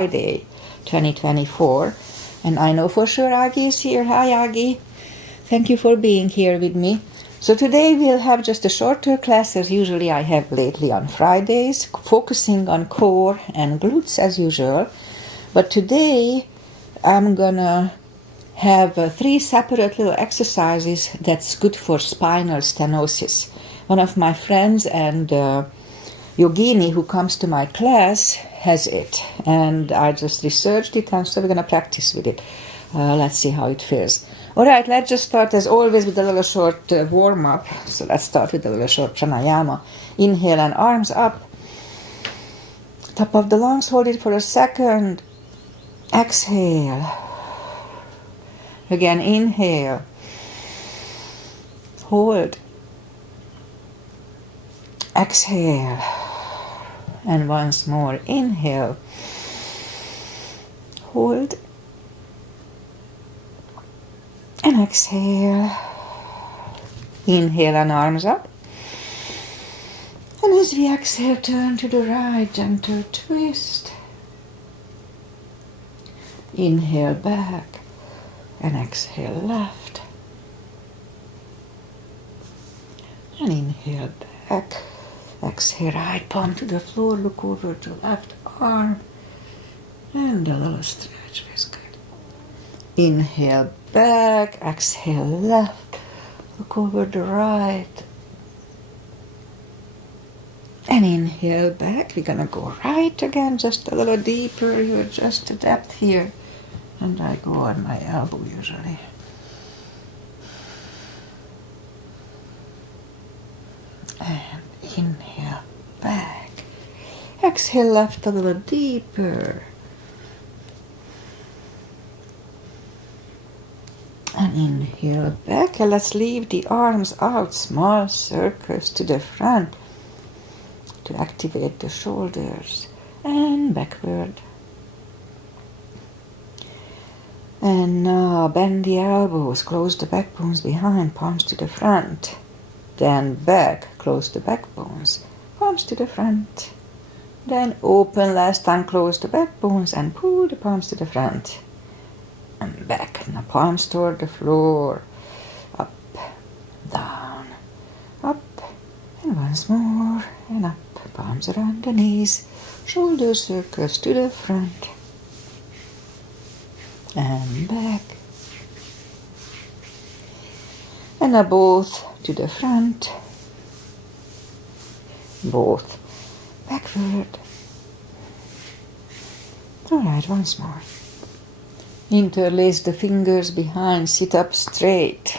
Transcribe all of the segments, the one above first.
Friday, 2024. And I know for sure Agi is here. Hi, Agi. Thank you for being here with me. So today we'll have just a shorter class as usually I have lately on Fridays, focusing on core and glutes as usual. But today I'm gonna have 3 separate little exercises that's good for spinal stenosis. One of my friends and Yogini, who comes to my class, has it, and I just researched it, and so we're going to practice with it. Let's see how it feels. Alright, let's just start as always with a little short warm-up. So let's start with a little short pranayama. Inhale and arms up. Top of the lungs, hold it for a second. Exhale. Again, inhale. Hold. Exhale. And once more, inhale. Hold. And exhale. Inhale and arms up. And as we exhale, turn to the right, gentle twist. Inhale back. And exhale left. And inhale back. Exhale, right palm to the floor, look over to left arm. And a little stretch, feels good. Inhale back, exhale left, look over the right. And inhale back, we're gonna go right again, just a little deeper, you adjust the depth here. And I go on my elbow usually. And inhale back. Exhale left a little deeper. And inhale back. And let's leave the arms out, small circles to the front to activate the shoulders. And backward. And now bend the elbows, close the backbones behind, palms to the front. Then back, close the backbones, palms to the front. Then open last time, close the backbones and pull the palms to the front. And back, now palms toward the floor. Up, down, up, and once more, and up. Palms around the knees, shoulder circles to the front. And back. And now both to the front, both backward. Alright, once more. Interlace the fingers behind, sit up straight.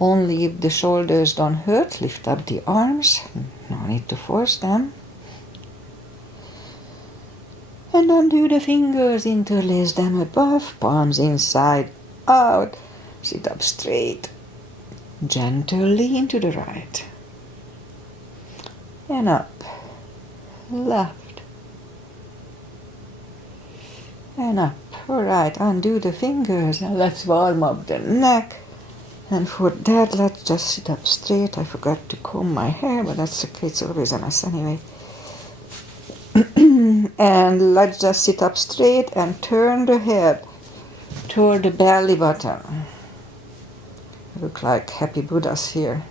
Only if the shoulders don't hurt, lift up the arms. No need to force them. And undo the fingers, interlace them above, palms inside, out. Sit up straight. Gentle lean to the right. And up. Left. And up. Alright, undo the fingers and let's warm up the neck. And for that, let's just sit up straight. I forgot to comb my hair, but that's okay, it's always a mess anyway. And let's just sit up straight and turn the head toward the belly button. Look like happy Buddhas here.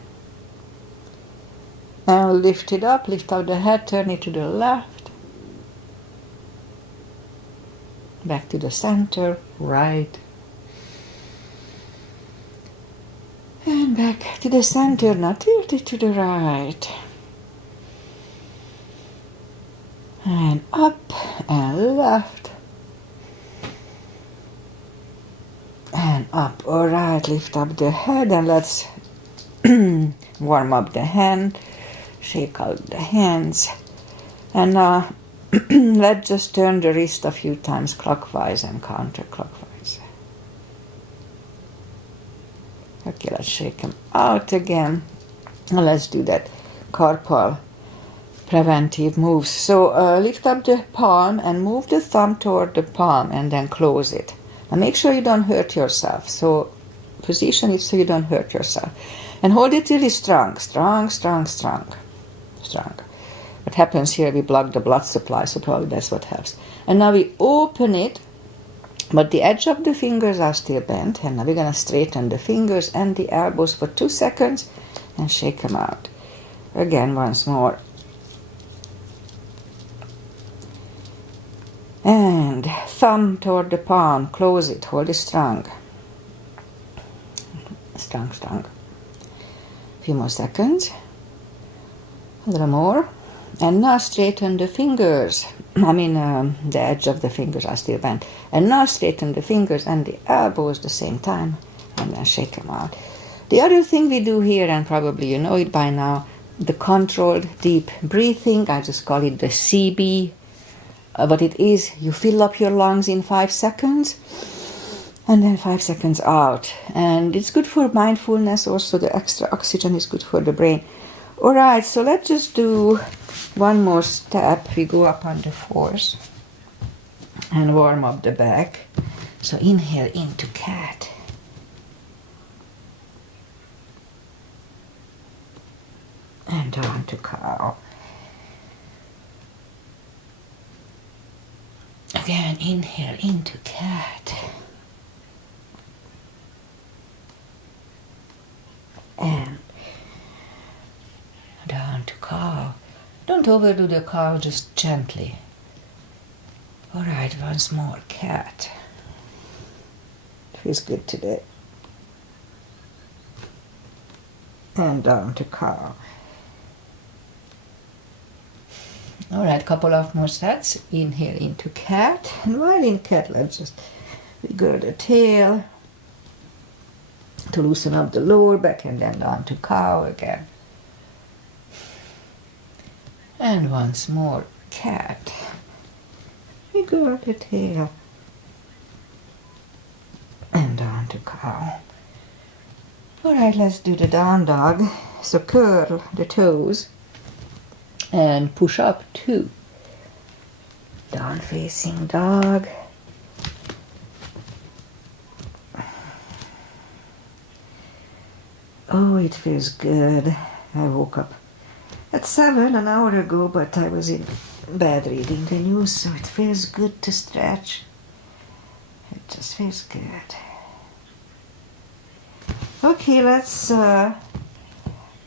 And lift it up, lift up the head, turn it to the left. Back to the center, right. And back to the center, now tilt it to the right. And up and left. And up. Alright, lift up the head and let's warm up the hand. Shake out the hands. And now let's just turn the wrist a few times clockwise and counterclockwise. Okay, let's shake them out again. Now let's do that carpal preventive moves. So lift up the palm and move the thumb toward the palm and then close it. Now make sure you don't hurt yourself. So position it so you don't hurt yourself. And hold it really strong, strong, strong, strong, strong. what happens here, we block the blood supply, so probably that's what helps. And now we open it, but the edge of the fingers are still bent, and now we're going to straighten the fingers and the elbows for 2 seconds and shake them out. Again, once more. And thumb toward the palm, close it, hold it strong. Strong, strong. A few more seconds. A little more. And now straighten the fingers. The edge of the fingers are still bent. And now straighten the fingers and the elbows at the same time, and then shake them out. The other thing we do here, and probably you know it by now, the controlled deep breathing. I just call it the CB. What it is, you fill up your lungs in 5 seconds, and then 5 seconds out. And it's good for mindfulness also. The extra oxygen is good for the brain. All right, so let's just do one more step. We go up on the fours and warm up the back. So inhale into cat. And down to cow. Again, inhale into cat. And down to cow. Don't overdo the cow, just gently. All right, once more, cat. Feels good today. And down to cow. All right, couple of more sets. Inhale into cat. And while in cat, let's just wiggle the tail to loosen up the lower back, and then down to cow again. And once more, cat. Wiggle the tail. And down to cow. All right, let's do the down dog. So curl the toes and push up 2. Down facing dog. Oh, it feels good. I woke up at 7 an hour ago, but I was in bed reading the news, so it feels good to stretch. It just feels good. Okay, let's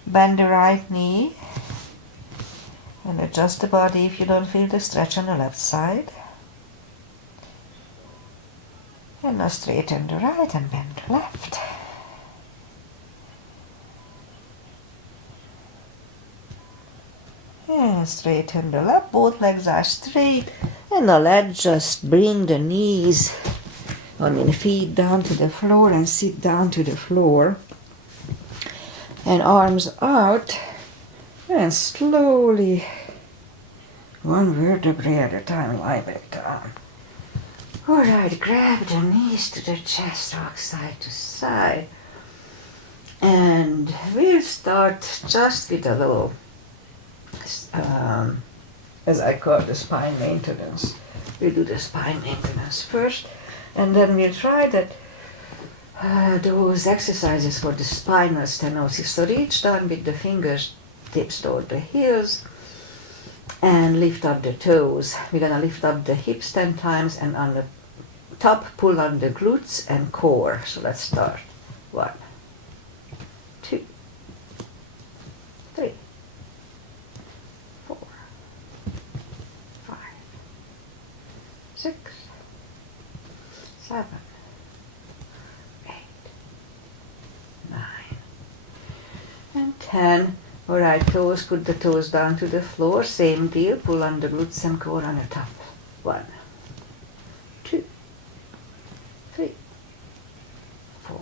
bend the right knee and adjust the body if you don't feel the stretch on the left side. And now straighten the right and bend the left. And straighten the left, both legs are straight. And now let's just bring the knees, feet down to the floor and sit down to the floor. And arms out. And slowly, one vertebrae at a time, lie back down. All right, grab the knees to the chest, rock side to side. And we'll start just with a little, as I call the spine maintenance. We'll do the spine maintenance first, and then we'll try that those exercises for the spinal stenosis. So reach down with the fingers tips toward the heels and lift up the toes. We're gonna lift up the hips 10 times, and on the top pull on the glutes and core. So let's start. 1, 2, 3, 4, 5, 6, 7, 8, 9, and 10. All right, toes, put the toes down to the floor. Same deal, pull on the glutes and core on the top. 1, 2, 3, 4,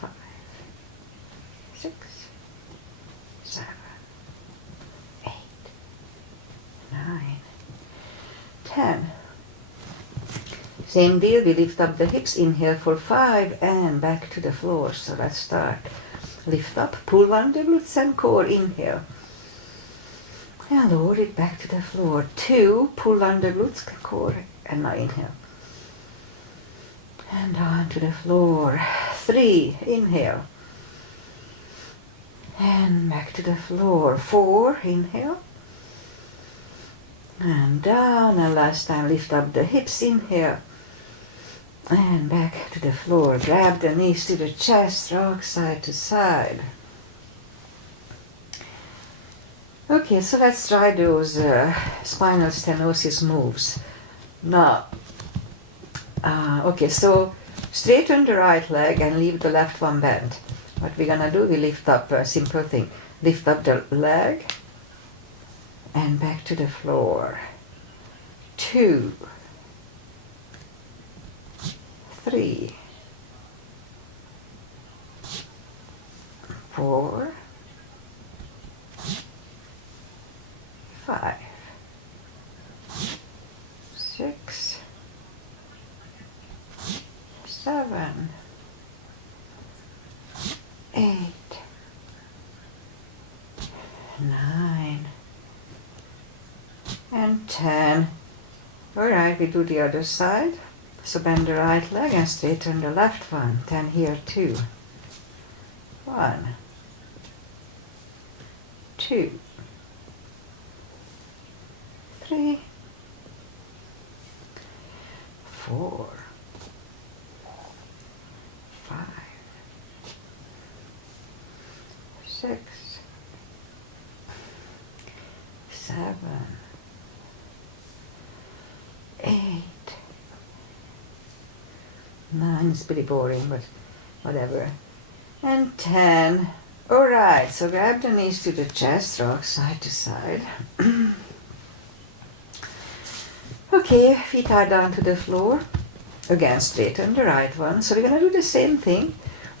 5, 6, 7, 8, 9, 10. Same deal, we lift up the hips, inhale for 5 and back to the floor. So let's start. Lift up, pull on the glutes and core, inhale. And lower it back to the floor. 2, pull on the glutes and core, and now inhale. And down to the floor. 3, inhale. And back to the floor. 4, inhale. And down, and last time lift up the hips, inhale. And back to the floor. Grab the knees to the chest, rock side to side. Okay, so let's try those spinal stenosis moves. Now, okay, so straighten the right leg and leave the left one bent. What we're gonna do, we lift up a simple thing. Lift up the leg and back to the floor. 2, 3, 4, 5, 6, 7, 8, 9, and 10. Alright, we do the other side. So bend the right leg and straighten the left one. 10 here too. 1, 2, 3, 4, 5, 6, 7, 8, 9 is pretty boring, but whatever. And 10. Alright, so grab the knees to the chest, rock side to side. Okay, feet are down to the floor. Again, straighten the right one. So we're going to do the same thing.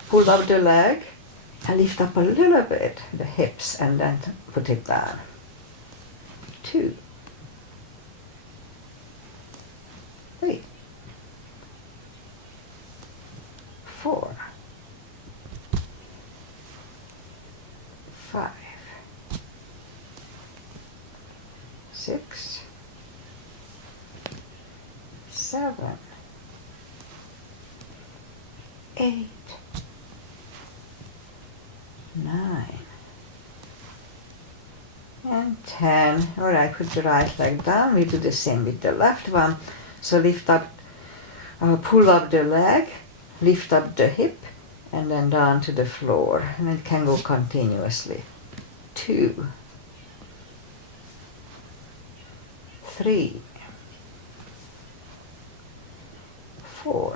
Pull up the leg and lift up a little bit the hips and then put it down. 2, 3, 4, 5, 6, 7, 8, 9, and 10. Alright, put the right leg down. We do the same with the left one. So lift up, pull up the leg, lift up the hip, and then down to the floor. And it can go continuously. 2, 3, 4,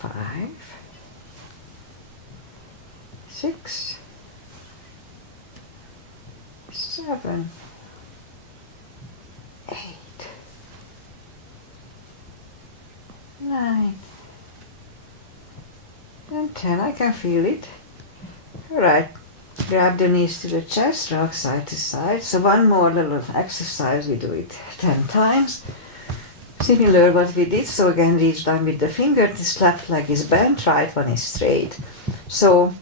5, 6, 7, 8, 9, and 10. I can feel it. Alright, grab the knees to the chest, rock side to side. So one more little exercise, we do it 10 times. Similar what we did, so again reach down with the finger, this left leg is bent, right one is straight. So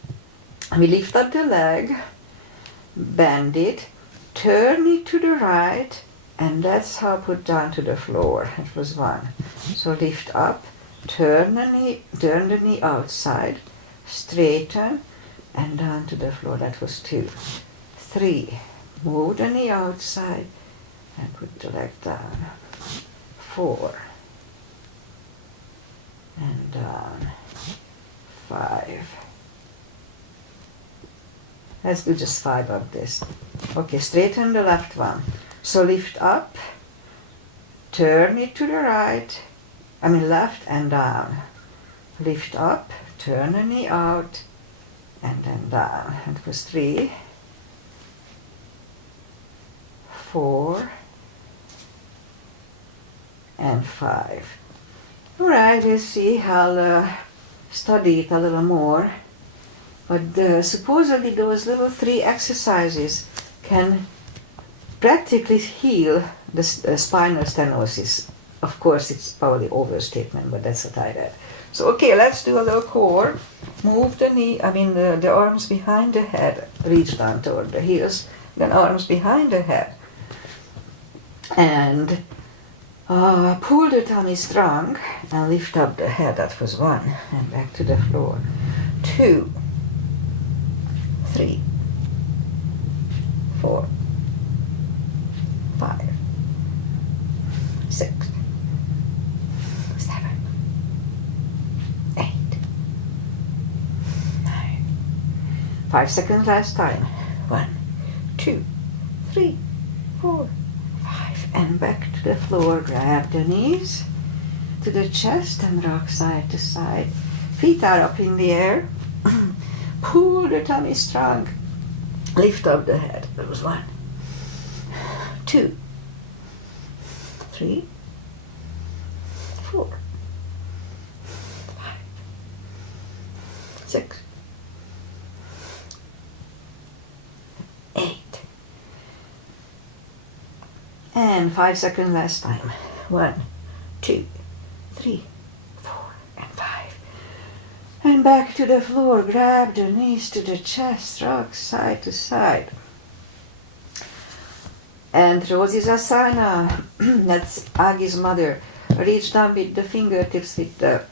we lift up the leg, bend it, turn it to the right, and that's how put down to the floor. It was 1. So lift up, turn the knee outside, straighten, and down to the floor. That was 2. 3, move the knee outside, and put the leg down. 4, and down. 5. Let's do just 5 of this. Okay, straighten the left one. So lift up, turn it to the right, left and down. Lift up, turn the knee out, and then down. And it was 3, 4, and 5. Alright, we'll see. I'll study it a little more. But supposedly those little 3 exercises can practically heal the spinal stenosis. Of course, it's probably overstatement, but that's what I read. So, okay, let's do a little core. Move the knee, the arms behind the head. Reach down toward the heels. Then arms behind the head. And pull the tummy strong and lift up the head. That was 1. And back to the floor. 2, 3, 4, 6, 7, 8, 9. 5 seconds last time. 1, 2, 3, 4, 5. And back to the floor. Grab the knees to the chest and rock side to side. Feet are up in the air. Pull the tummy strong. Lift up the head. That was 1, 2, 3, 4, 5, 6, 8. And 5 seconds last time. 1, 2, 3, 4, and 5. And back to the floor. Grab the knees to the chest. Rock side to side. And Rosie's Asana. That's Agi's mother. Reach down with the fingertips with the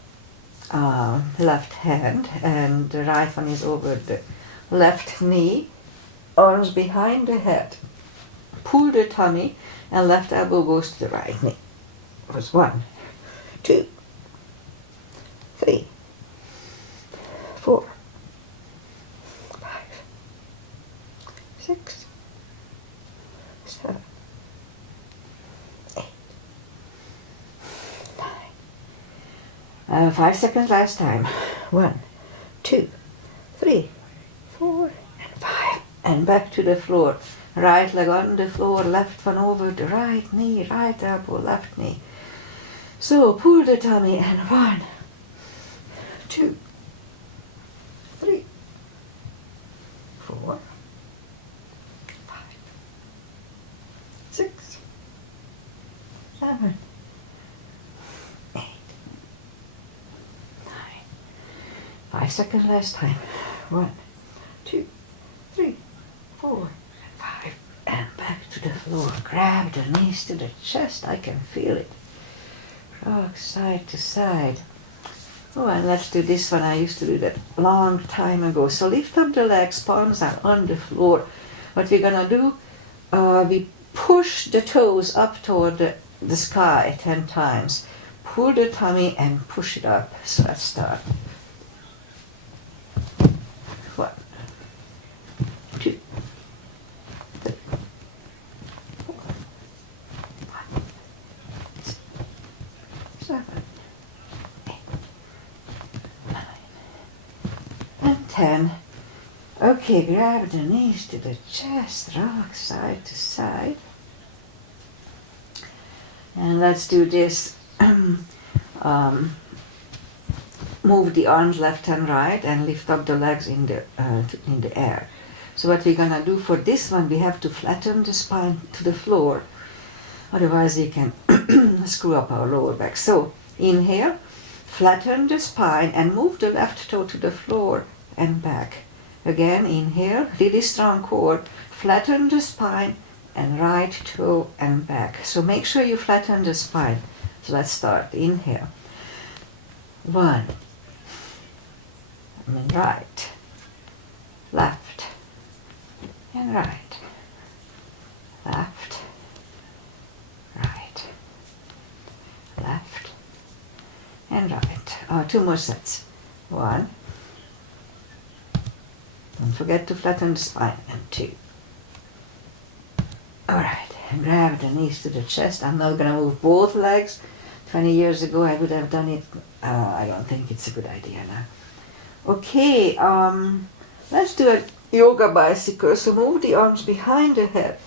left hand, and the right one is over the left knee. Arms behind the head. Pull the tummy, and left elbow goes to the right knee. It was 1, 2, 3, 4, 5, 6, 7, 8, 9. 5 seconds last time. 1, 2, 3, 4, and 5. And back to the floor. Right leg on the floor, left one over the right knee, right elbow, left knee. So pull the tummy, and 1, 2, 3, 4, 5, 6, 7, 8, 9. 5 seconds last time. 1, 2, 3, 4, 5. And back to the floor. Grab the knees to the chest. I can feel it. Rock side to side. Oh, and let's do this one. I used to do that long time ago. So lift up the legs, palms are on the floor. What we're gonna do, we push the toes up toward the sky 10 times. Pull the tummy and push it up. So let's start. 1, 2, 3, 4, 5, 6, 7, 8, 9, and 10. Okay, grab the knees to the chest, rock side to side. And let's do this. Move the arms left and right and lift up the legs in the air. So what we're gonna do for this one, we have to flatten the spine to the floor. Otherwise we can screw up our lower back. So inhale, flatten the spine and move the left toe to the floor and back. Again, inhale, really strong core, flatten the spine and right toe and back. So make sure you flatten the spine. So let's start. Inhale. 1, and right, left, and right, left, right, left, and right. 2 more sets. 1, don't forget to flatten the spine, and 2. Alright, and grab the knees to the chest. I'm not going to move both legs. 20 years ago I would have done it. I don't think it's a good idea now. Okay, let's do a yoga bicycle. So move the arms behind the head.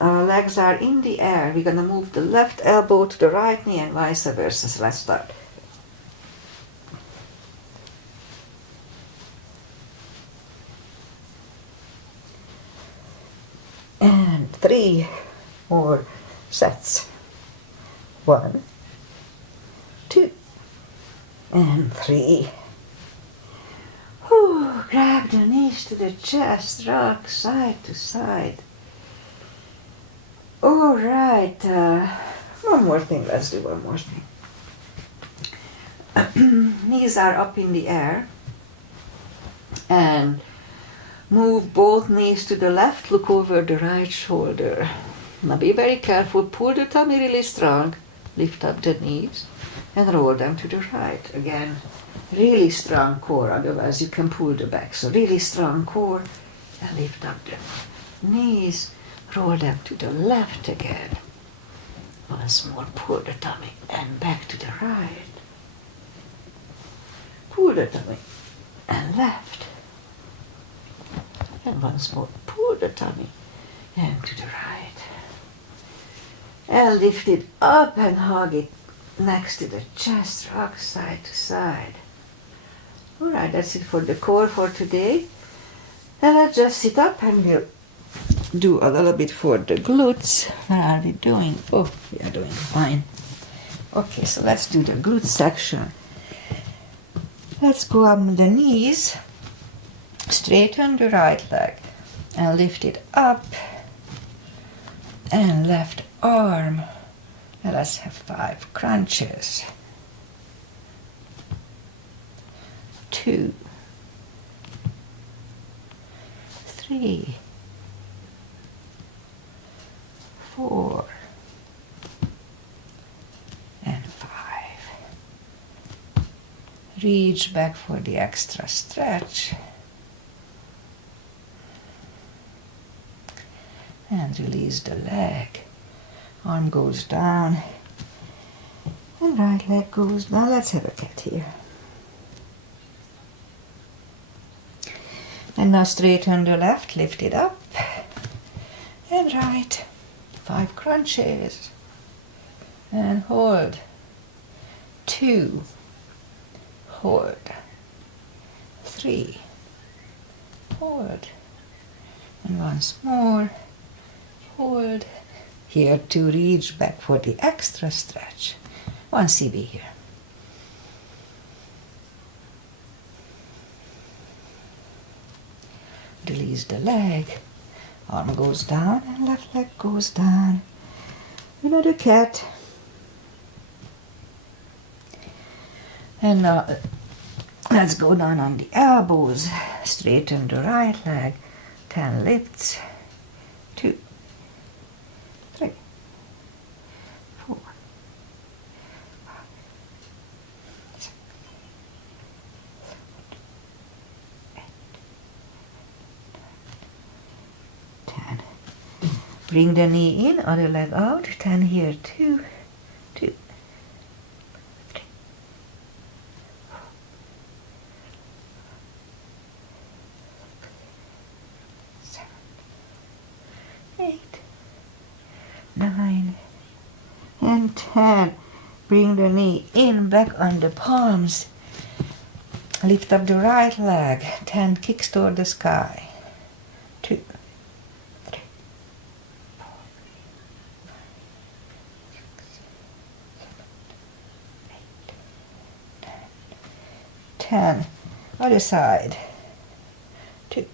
Legs are in the air. We're going to move the left elbow to the right knee and vice versa. So let's start. And 3 more sets. 1, 2, and 3. Whew, grab the knees to the chest, rock side to side. All right, one more thing, let's do one more thing. Knees are up in the air, and move both knees to the left, look over the right shoulder. Now be very careful, pull the tummy really strong, Lift up the knees and roll them to the right. Again, really strong core, otherwise you can pull the back. So really strong core and lift up the knees, roll them to the left again. Once more, pull the tummy and back to the right. Pull the tummy and left. And once more, pull the tummy and to the right. And lift it up and hug it next to the chest, rock side to side. Alright, that's it for the core for today. And let's just sit up and we'll do a little bit for the glutes. What are we doing? Oh, we are doing fine. Okay, so let's do the glute section. Let's go up on the knees, straighten the right leg and lift it up and left arm. And let's have 5 crunches. 2, 3, 4, and 5. Reach back for the extra stretch. And release the leg. Arm goes down. And right leg goes down. Let's have a cat here. And now straighten the left, lift it up. And right. 5 crunches. And hold. 2. Hold. 3. Hold. And once more. Hold. Here to reach back for the extra stretch. 1 CB here. Release the leg. Arm goes down and left leg goes down. Another cat. And now let's go down on the elbows. Straighten the right leg. 10 lifts. 2, 3, 4, 5, 6, 7, 8, 9, 10. Bring the knee in, other leg out. 10 here. 2, 2, 3, 4, 7, 8, 9, and 10. Bring the knee in, back on the palms. Lift up the right leg. 10 kicks toward the sky. 2, 3, 4, 5, 6, 7, 8, 9, 10. Other side. 2.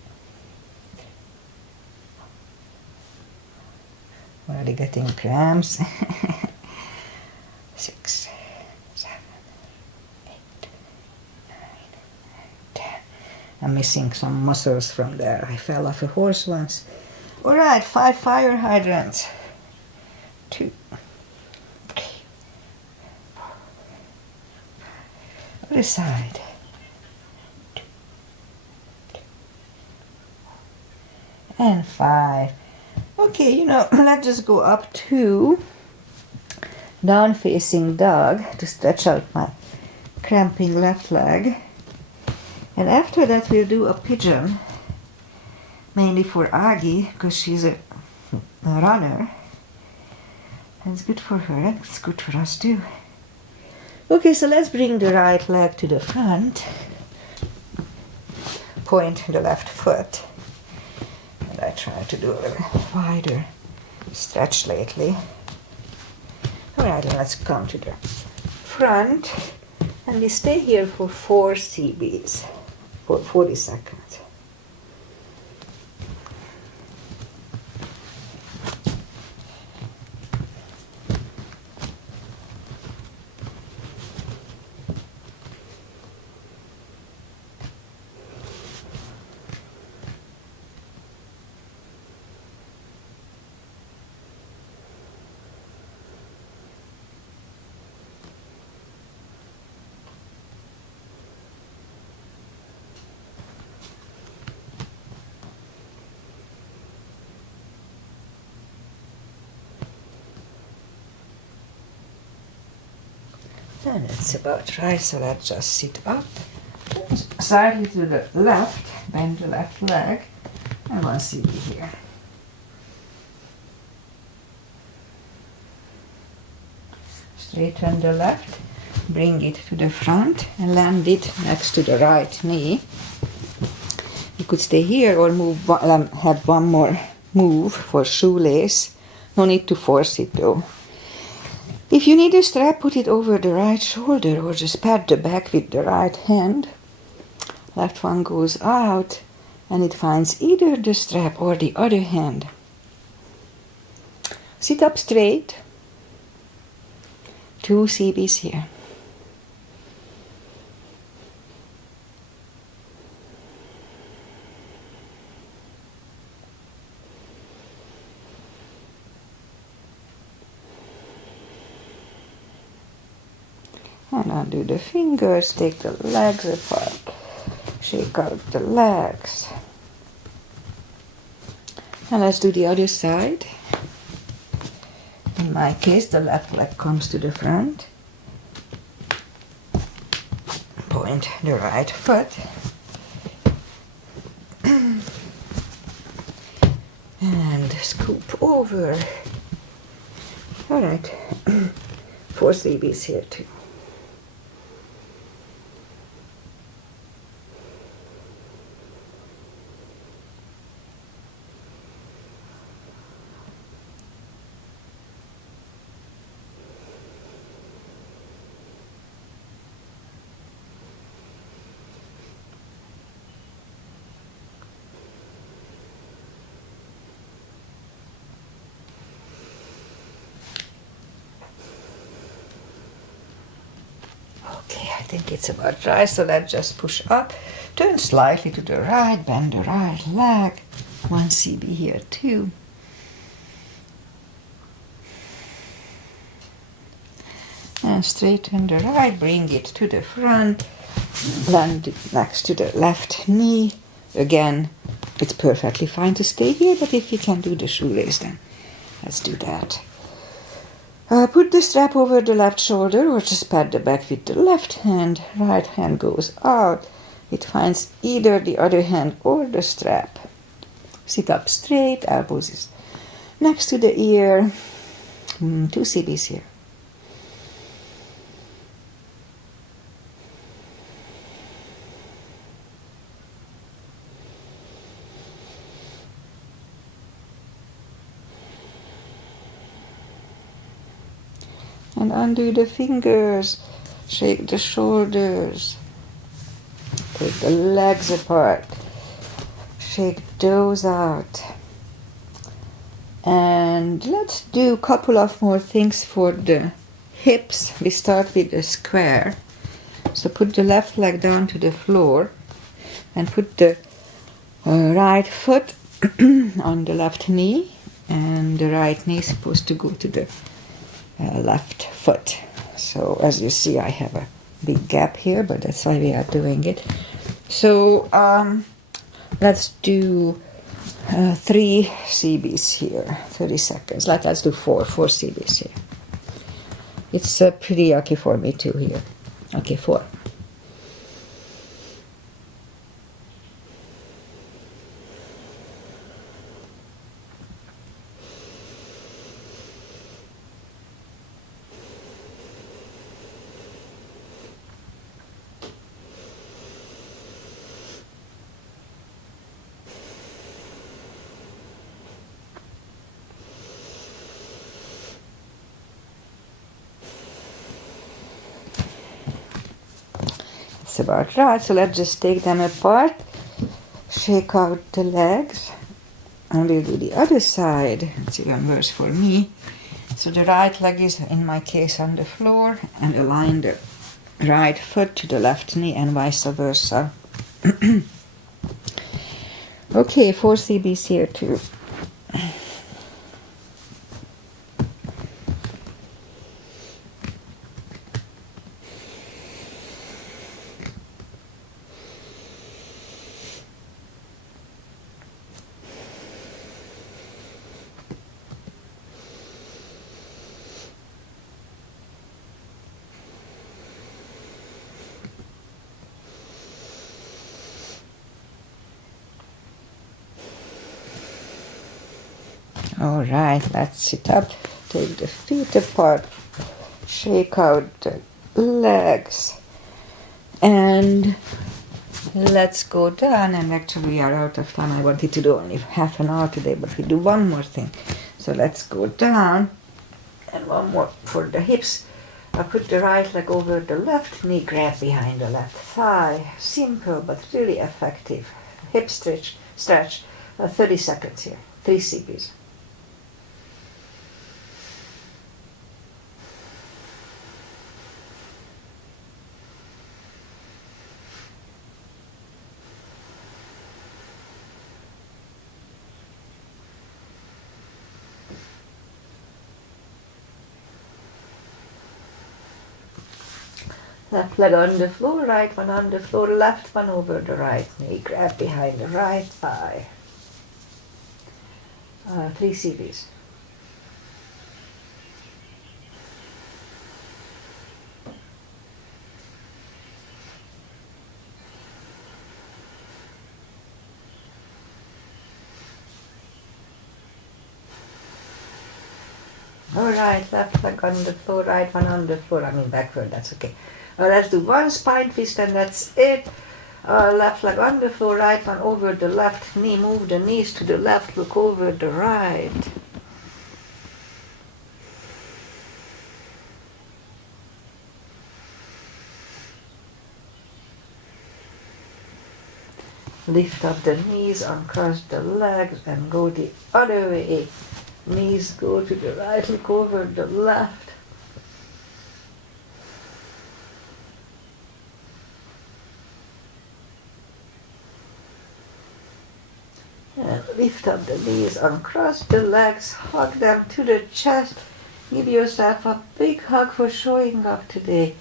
Already getting cramps. 6, 7, 8, 9, 10. I'm missing some muscles from there. I fell off a horse once. Alright, 5 fire hydrants. 2, 3, 4, 5. Other side. 2, 3, 4, and 5. Okay, let's just go up to down facing dog to stretch out my cramping left leg. And after that we'll do a pigeon, mainly for Aggie, because she's a runner. And it's good for her and it's good for us too. Okay, so let's bring the right leg to the front. Point the left foot. And I try to do a little wider stretch lately. Alright, let's come to the front. And we stay here for 4 CBs, for 40 seconds. And it's about right, so let's just sit up. Slightly to the left, bend the left leg, and one CB here. Straighten the left, bring it to the front, and land it next to the right knee. You could stay here or have one more move for shoelace. No need to force it though. If you need a strap, put it over the right shoulder or just pat the back with the right hand. Left one goes out and it finds either the strap or the other hand. Sit up straight. 2 CBs here. And undo the fingers, take the legs apart, shake out the legs. And let's do the other side. In my case, the left leg comes to the front. Point the right foot. And scoop over. All right, 4 CBs here too. Okay, I think it's about right, so let's just push up. Turn slightly to the right, bend the right leg. 1 CB here too. And straighten the right, bring it to the front. Land it next to the left knee. Again, it's perfectly fine to stay here, but if you can do the shoelace, then let's do that. Put the strap over the left shoulder or just pat the back with the left hand. Right hand goes out. It finds either the other hand or the strap. Sit up straight, elbows is next to the ear. 2 CBs here. And undo the fingers, shake the shoulders, take the legs apart, shake those out. And let's do a couple of more things for the hips. We start with the square. So put the left leg down to the floor and put the right foot on the left knee, and the right knee is supposed to go to the left foot. So as you see, I have a big gap here, but that's why we are doing it. So let's do 3 CBs here, 30 seconds. Let's do 4 CBs here. It's pretty yucky for me too here. Okay, 4. About right, so let's just take them apart, shake out the legs, and we'll do the other side. It's even worse for me. So the right leg is in my case on the floor, and align the right foot to the left knee and vice versa. Okay, 4 CBs here too. All right, let's sit up, take the feet apart, shake out the legs, and let's go down. And actually we are out of time. I wanted to do only half an hour today, but we do one more thing. So let's go down, and one more for the hips. I put the right leg over the left knee, grab behind the left thigh. Simple but really effective. Hip stretch. 30 seconds here. 3 CPs. Left leg on the floor, right one on the floor, left one over the right knee. Grab behind the right thigh. 3 CPs. Alright, left leg on the floor, right one on the floor. I mean backward, that's okay. Let's do one spine twist and that's it. Left leg on the floor, right one over the left knee. Move the knees to the left, look over the right. Lift up the knees, uncross the legs and go the other way. Knees go to the right, look over the left. And lift up the knees, uncross the legs, hug them to the chest. Give yourself a big hug for showing up today.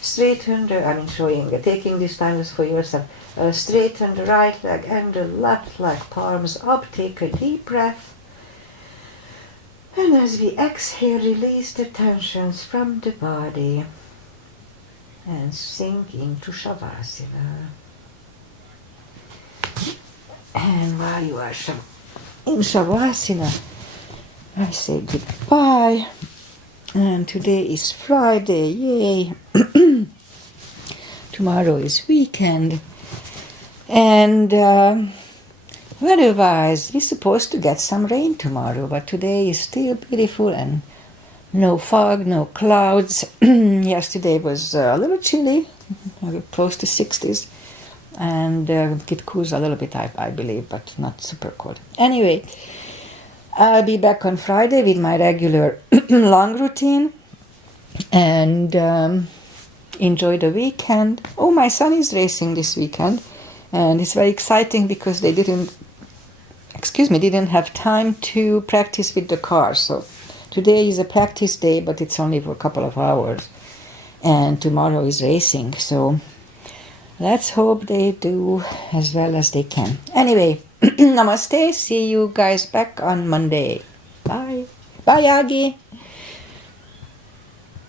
Straighten the, taking this time is for yourself. Straighten the right leg and the left leg, palms up, take a deep breath. And as we exhale, release the tensions from the body and sink into Shavasana. And while you are in Shavasana, I say goodbye. And today is Friday, yay. Tomorrow is weekend. And weather-wise, we're supposed to get some rain tomorrow, but today is still beautiful and no fog, no clouds. Yesterday was a little chilly, close to 60s. And it cools a little bit, I believe, but not super cold. Anyway, I'll be back on Friday with my regular long routine and enjoy the weekend. Oh, my son is racing this weekend, and it's very exciting because they didn't have time to practice with the car. So today is a practice day, but it's only for a couple of hours, and tomorrow is racing. So let's hope they do as well as they can. Anyway, namaste. See you guys back on Monday. Bye. Bye, Aggie.